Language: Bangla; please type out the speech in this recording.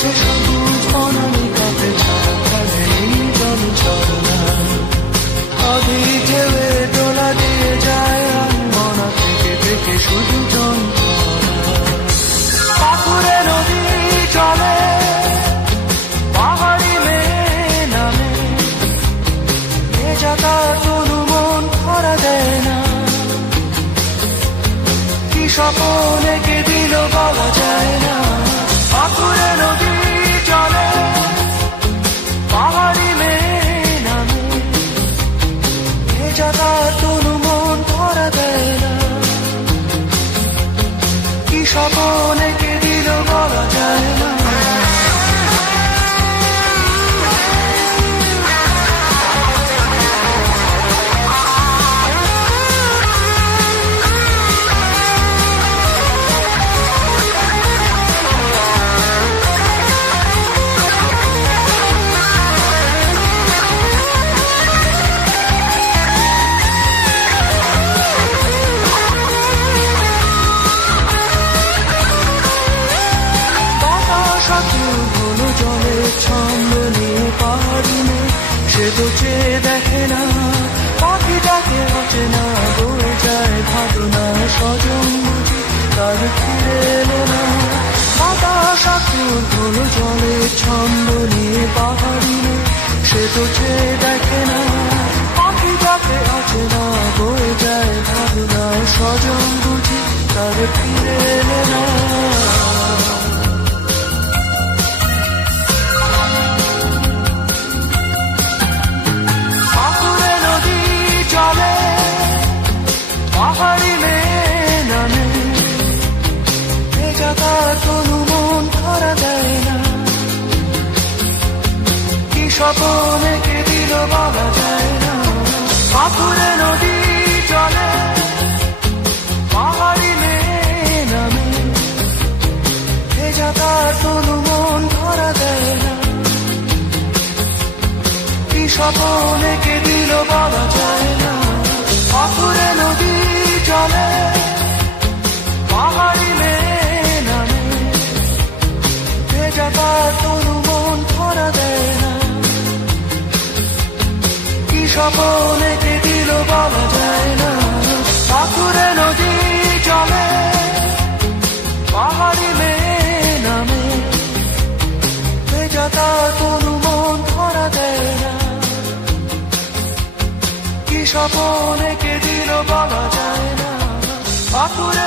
মাঝে সবুজ বনানী কাপে ছায়া এই জল ঝরনা অধীর ঢেউয়ে দোলা দিয়ে যায় মনা থেকে থেকে শুধু যন্ত্রণা। পাথুরে নদী চলে পাহাড়ি মেয়ে নামে ভেজা তার তনু মন ধরা দেয় না। কি স্বপ্ন এঁকে দিল বলা যায় না। পাথুরে নদী চলে পাহাড়ি মেয়ে নামে ভেজা তার তনু মন ধরা দেয় না। কি স্বপ্ন এঁকে দিল বলা যায় না। ছন্দ নিয়ে পাহাড়ি মেয়ে সে তো চেয়ে দেখে না পাখিটাকে হচ্ছে না বয়ে যায় ভাবনা স্বজন বুঝি তার ফিরে এলো না। বাতাস আকুল হলো জলে ছন্দ নিয়ে পাহাড়ি মেয়ে সে তো চেয়ে দেখে না পাখিটাকে হচ্ছে না বয়ে যায় ভাবনা স্বজন বুঝি তার ফিরে এলো না। পাহাড়ি মেয়ে নামে ভেজা তার তনু মন ধরা দেয় না। কি স্বপ্ন এঁকে দিল বলা যায় না। পাথুরে নদী চলে পাহাড়ি মেয়ে নামে ভেজা তার তনু মন ধরা দেয় না। কি স্বপ্ন এঁকে দিল বলা যায় না। পাথুরে নদী চলে পাহাড়ি মেয়ে নামে ভেজা তার তনু মন ধরা দেয় না। কি স্বপ্ন এঁকে দিল বলা যায় না। পাথুরে নদী চলে পাহাড়ি মেয়ে নামে ভেজা তার তনু মন ধরা দেয় না। কি স্বপ্ন এঁকে দিল বলা যায় না। পাথুরে